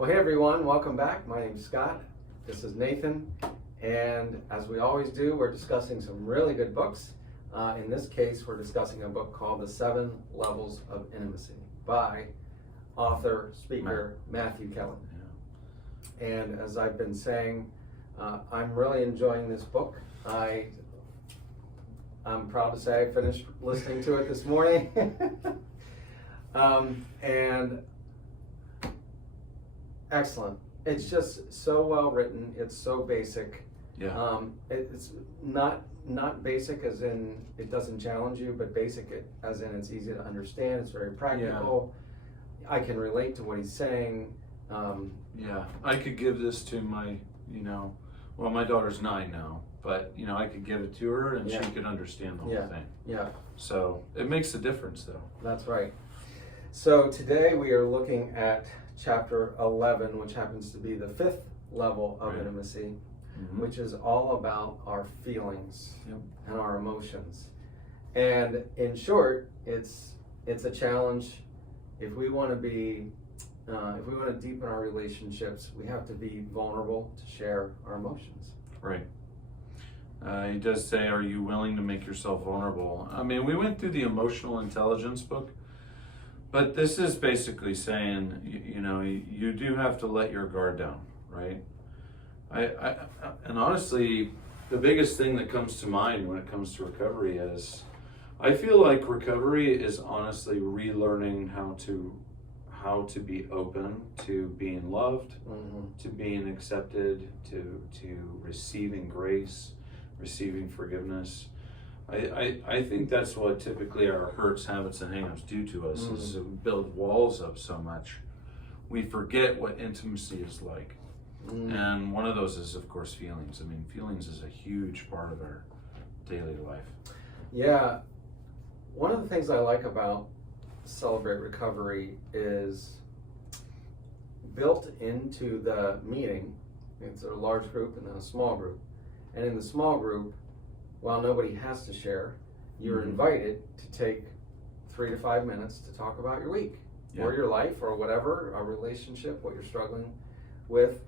Well, hey everyone, welcome back. My name's Scott. This is Nathan. And as we always do, we're discussing some really good books. In this case, we're discussing a book called The 7 Levels of Intimacy by author, speaker, Matthew Kelly. Yeah. And as I've been saying, I'm really enjoying this book. I'm proud to say I finished listening to it this morning. And excellent. It's just so well written. It's so basic. Yeah. It's not basic as in it doesn't challenge you, but basic as in it's easy to understand. It's very practical. Yeah. I can relate to what he's saying. Yeah. I could give this to my, well, my daughter's 9 now, but I could give it to her and she could understand the whole thing. Yeah. So it makes a difference, though. That's right. So today we are looking at chapter 11, which happens to be the 5th level of intimacy, which is all about our feelings and our emotions. And in short, it's a challenge. If we want to deepen our relationships, we have to be vulnerable to share our emotions. Right. He does say, are you willing to make yourself vulnerable? I mean, we went through the emotional intelligence book, but this is basically saying, you do have to let your guard down, right? And honestly, the biggest thing that comes to mind when it comes to recovery is, I feel like recovery is honestly relearning how to be open to being loved, to being accepted, to receiving grace, receiving forgiveness. I think that's what typically our hurts, habits, and hang-ups do to us, is to build walls up so much. We forget what intimacy is like. And one of those is, of course, feelings. I mean, feelings is a huge part of our daily life. Yeah. One of the things I like about Celebrate Recovery is built into the meeting. It's a large group and then a small group. And in the small group, while nobody has to share, you're invited to take 3 to 5 minutes to talk about your week or your life or whatever, a relationship, what you're struggling with.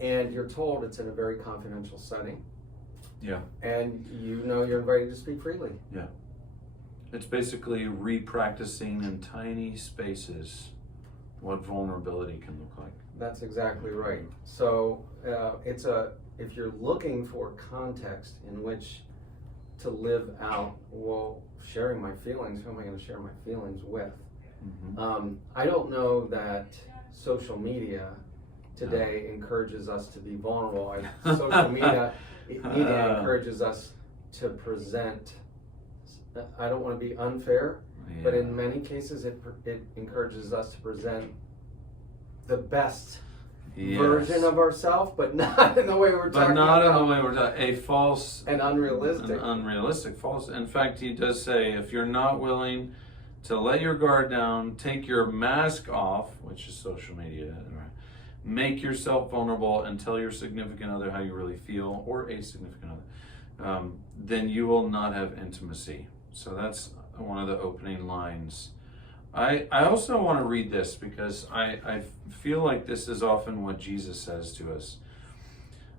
And you're told it's in a very confidential setting. Yeah. And you're invited to speak freely. Yeah. It's basically re-practicing in tiny spaces what vulnerability can look like. That's exactly right. So if you're looking for context in which to live out, well, sharing my feelings, who am I going to share my feelings with? I don't know that social media today encourages us to be vulnerable. Social media encourages us to present. I don't want to be unfair, but in many cases it encourages us to present the best version of ourselves, but not in the way we're talking about. But not in the way we're talking. A false and unrealistic. An unrealistic, false. In fact, he does say, if you're not willing to let your guard down, take your mask off, which is social media, make yourself vulnerable and tell your significant other how you really feel, or a significant other, then you will not have intimacy. So that's one of the opening lines. I also want to read this because I feel like this is often what Jesus says to us.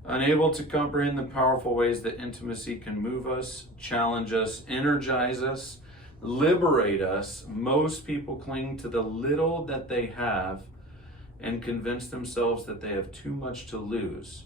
Unable to comprehend the powerful ways that intimacy can move us, challenge us, energize us, liberate us, most people cling to the little that they have and convince themselves that they have too much to lose.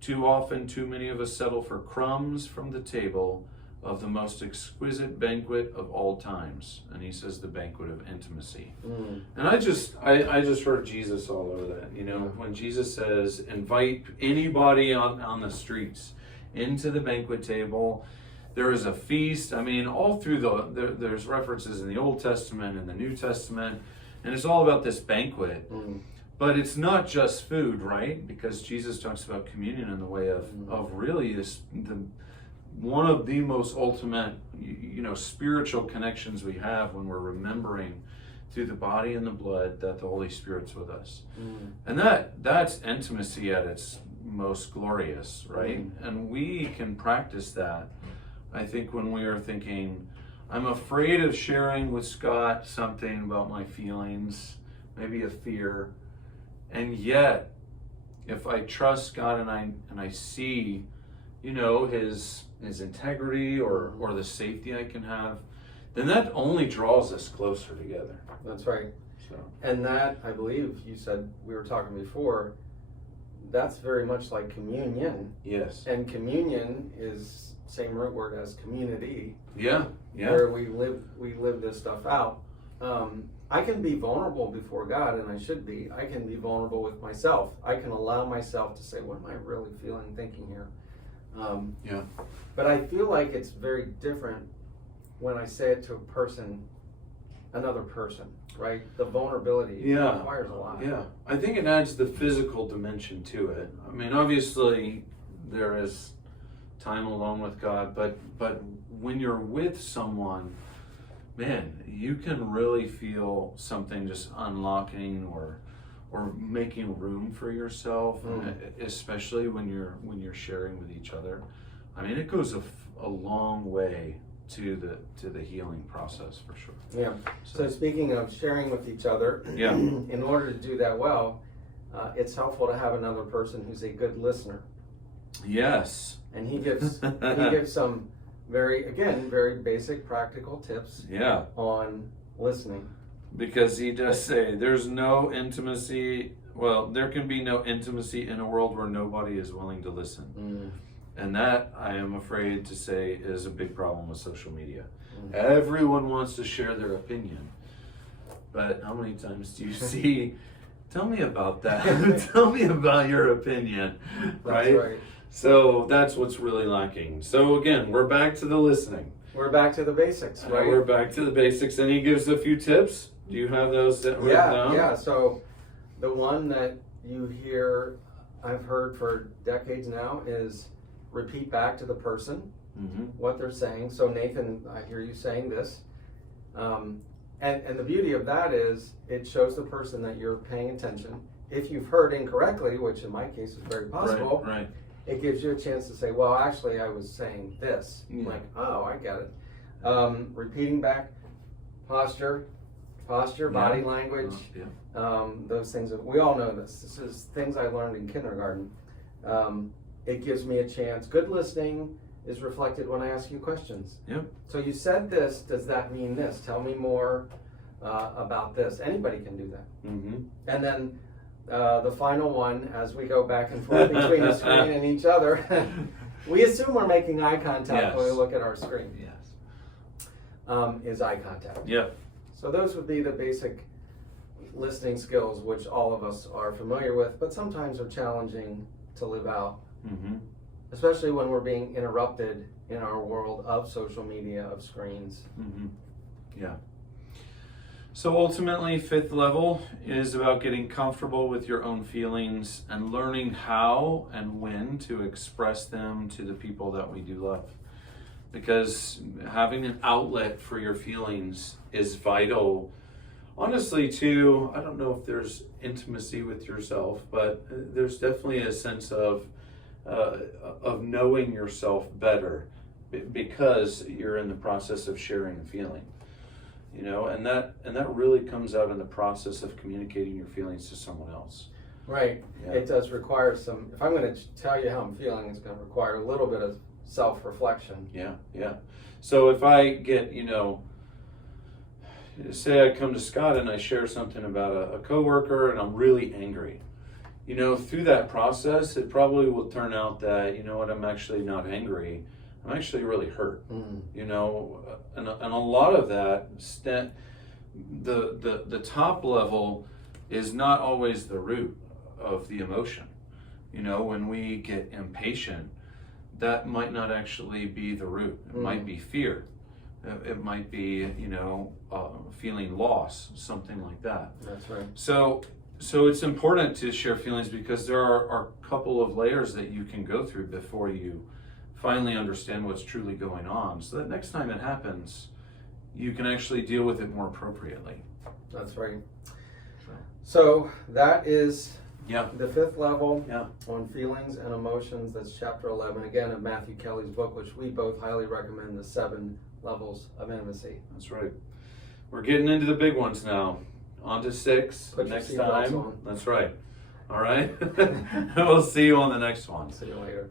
Too often, too many of us settle for crumbs from the table of the most exquisite banquet of all times. And he says the banquet of intimacy. And I just heard Jesus all over that. When Jesus says, invite anybody on the streets into the banquet table, there is a feast. I mean, all through there's references in the Old Testament and the New Testament, and it's all about this banquet. But it's not just food, right? Because Jesus talks about communion in the way of really one of the most ultimate, spiritual connections we have when we're remembering through the body and the blood that the Holy Spirit's with us. And that's intimacy at its most glorious, right? And we can practice that, I think, when we are thinking, I'm afraid of sharing with Scott something about my feelings, maybe a fear. And yet, if I trust God and I see, you know, his integrity or the safety I can have, then that only draws us closer together. That's right. So And that, I believe you said, we were talking before, that's very much like communion. yes. And communion is same root word as community, Yeah. Yeah. where we live this stuff out. I can be vulnerable before God, and I should be. I can be vulnerable with myself. I can allow myself to say, what am I really feeling, thinking here? Yeah. But I feel like it's very different when I say it to a person, another person, right? The vulnerability Yeah. requires a lot. Yeah. I think it adds the physical dimension to it. I mean, obviously there is time alone with God, but when you're with someone, man, you can really feel something just unlocking or making room for yourself, especially when you're sharing with each other. I mean, it goes a long way to the healing process for sure. Yeah. So speaking of sharing with each other, Yeah. in order to do that well, it's helpful to have another person who's a good listener. Yes. And he gives some very basic practical tips Yeah. on listening. Because he does say there's no intimacy. Well, there can be no intimacy in a world where nobody is willing to listen. And that, I am afraid to say, is a big problem with social media. Everyone wants to share their opinion. But how many times do you see, tell me about that. Tell me about your opinion. Right? That's right. So that's what's really lacking. So again, we're back to the listening. We're back to the basics, right? We're back to the basics. And he gives a few tips. Do you have those written down? Yeah. So the one that you hear, I've heard for decades now, is repeat back to the person what they're saying. So Nathan, I hear you saying this. And the beauty of that is it shows the person that you're paying attention. If you've heard incorrectly, which in my case is very possible, Right. it gives you a chance to say, well, actually I was saying this. Yeah. Like, oh, I get it. Repeating back, posture, body language, those things. We all know this. This is things I learned in kindergarten. It gives me a chance. Good listening is reflected when I ask you questions. Yep. So you said this, does that mean this? Tell me more about this. Anybody can do that. And then the final one, as we go back and forth between the screen and each other, we assume we're making eye contact when we look at our screen. Yes. Is eye contact. Yep. So those would be the basic listening skills, which all of us are familiar with, but sometimes are challenging to live out, especially when we're being interrupted in our world of social media, of screens. Yeah. So ultimately, fifth level is about getting comfortable with your own feelings and learning how and when to express them to the people that we do love. Because having an outlet for your feelings is vital. Honestly, too, I don't know if there's intimacy with yourself, but there's definitely a sense of knowing yourself better because you're in the process of sharing a feeling. You know, and that really comes out in the process of communicating your feelings to someone else. Right. Yeah. It does require some, if I'm going to tell you how I'm feeling, it's going to require a little bit of self-reflection. Yeah. So if I get, say I come to Scott and I share something about a coworker and I'm really angry. Through that process, it probably will turn out that, I'm actually not angry. I'm actually really hurt, and a lot of that, the top level is not always the root of the emotion. When we get impatient, that might not actually be the root. It might be fear. It might be, feeling loss, something like that. That's right. So it's important to share feelings because there are a couple of layers that you can go through before you finally understand what's truly going on, so that next time it happens, you can actually deal with it more appropriately. That's right. So that is Yeah. the fifth level Yeah. on feelings and emotions. That's chapter 11, again, of Matthew Kelly's book, which we both highly recommend, The 7 Levels of Intimacy. That's right. We're getting into the big ones now. On to 6 Put your next seatbelts time. on. That's right. All right? We'll see you on the next one. See you later.